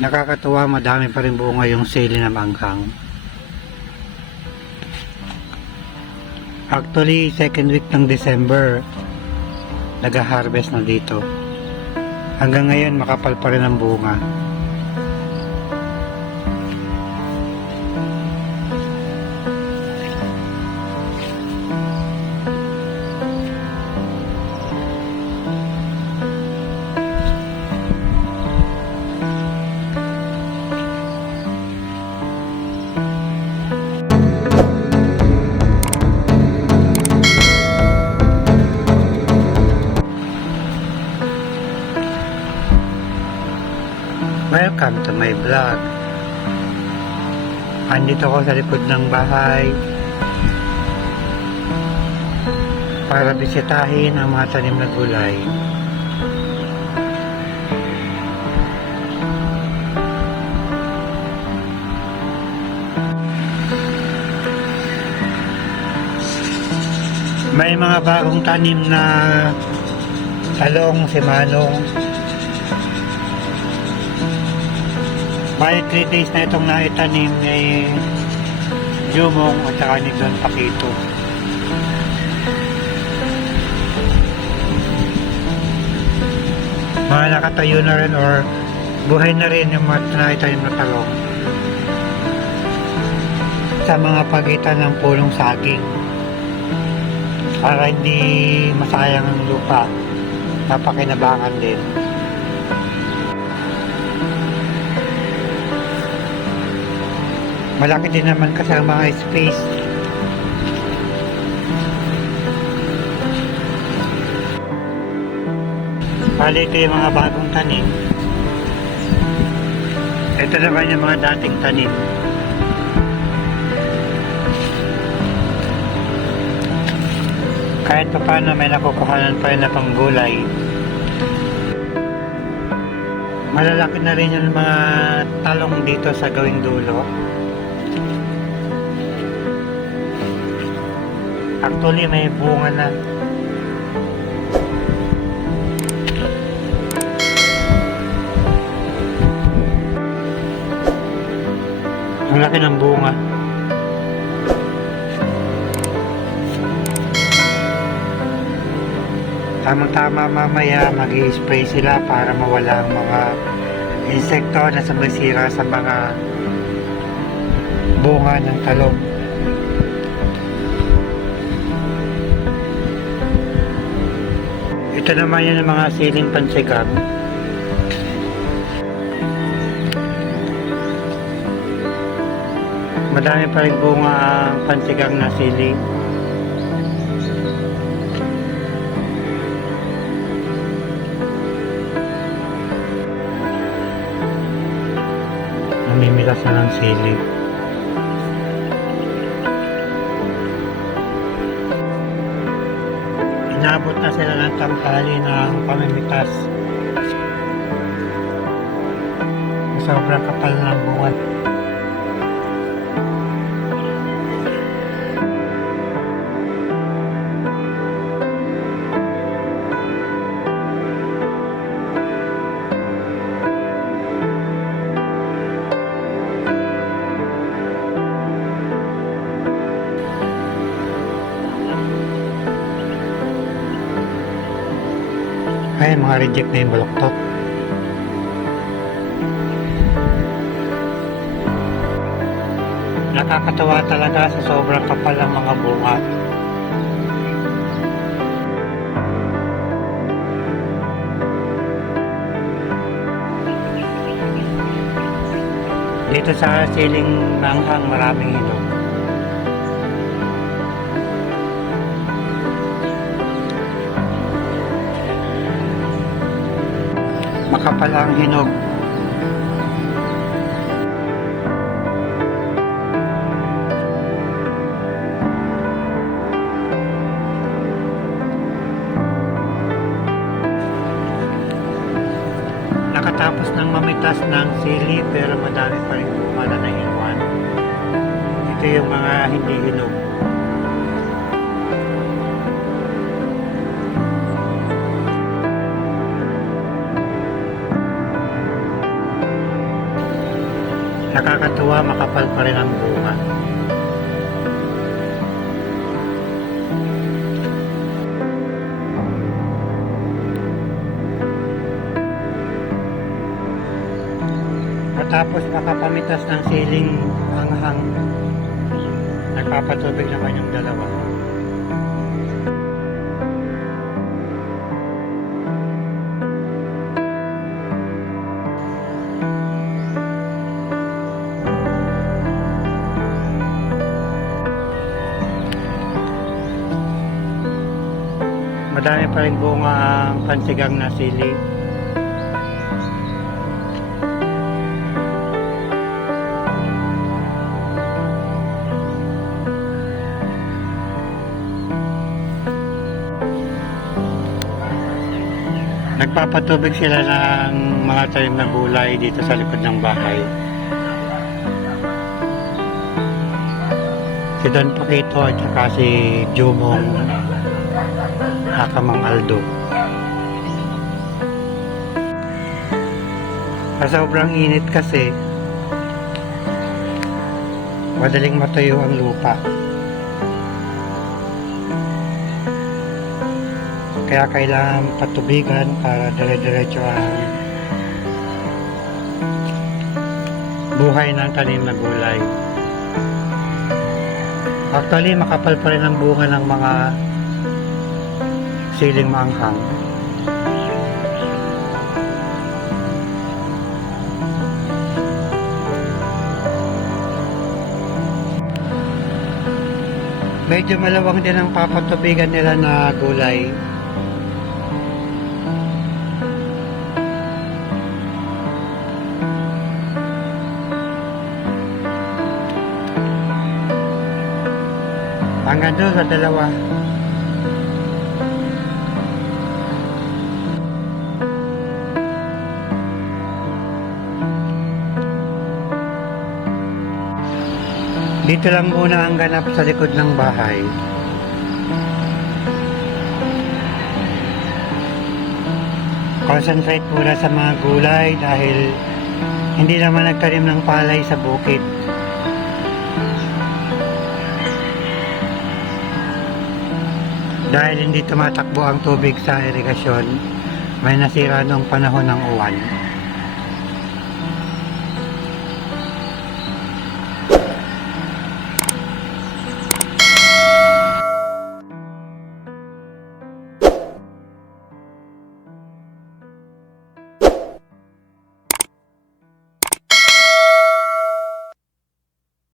Nakakatuwa, madami pa rin bunga yung sili na manghang. Actually, second week ng December, nag-harvest na dito. Hanggang ngayon, makapal pa rin ang bunga. Welcome to my vlog. Andito ako sa likod ng bahay para bisitahin ang mga tanim na gulay. May mga bagong tanim na talong, si Manong. May 3 days na itong naitanim ni Jumong at saka ni Don Paquito. Mga nakatayo na rin or buhay na rin yung mga naitanim na talong sa mga pagitan ng pulong saging para hindi masayang ang lupa, napakinabangan din. Malaki din naman kasi ang mga space. Bali, ito yung mga bagong tanim. Ito naman yung mga dating tanim. Kahit pa paano may nakukuhanan pa rin na panggulay. Malalaki na rin yung mga talong dito sa gawing dulo. Actually, may bunga na. Ang laki ng bunga. Tamang-tama mamaya mag-i-spray sila para mawala ang mga insekto na sumisira sa mga bunga ng talong. Ito naman yung mga siling pansigang. Madami pa rin bunga ang pansigang na sili. Namimilas na ng sili. Inabot na sila ng tanghali ng pamimitas. Sobrang kapal ng bunga. Ay, mga reject na yung baluktot. Nakakatawa talaga sa sobrang kapal ng mga bunga. Dito sa siling manghang maraming hinog. Makapal ang hinog. Nakatapos ng mamitas ng sili pero madami pa rin bunga na naiwan. Ito yung mga hindi hinog. Nakakatuwa, makapal pa rin ang bunga. Matapos makapamitas ng siling anghang, nagpapatubig naman yung dalawa. Madami pa rin bunga ang pansigang na sili. Nagpapatubig sila ng mga tanim na gulay dito sa likod ng bahay. Si Don Paquito at saka si Jumong Hakamang Aldo. Sa sobrang init kasi, madaling matuyo ang lupa. Kaya kailangan patubigan para dire-diretso ang buhay ng tanim na gulay. Actually, makapal pa rin ang bunga ng mga siling maanghang. Medyo malawang din ang papatubigan nila na gulay. Hanggang doon sa dalawa. Dito lang muna ang ganap sa likod ng bahay. Concentrate muna sa mga gulay dahil hindi naman nagtanim ng palay sa bukid. Dahil hindi tumatakbo ang tubig sa irigasyon, may nasira noong panahon ng uwan.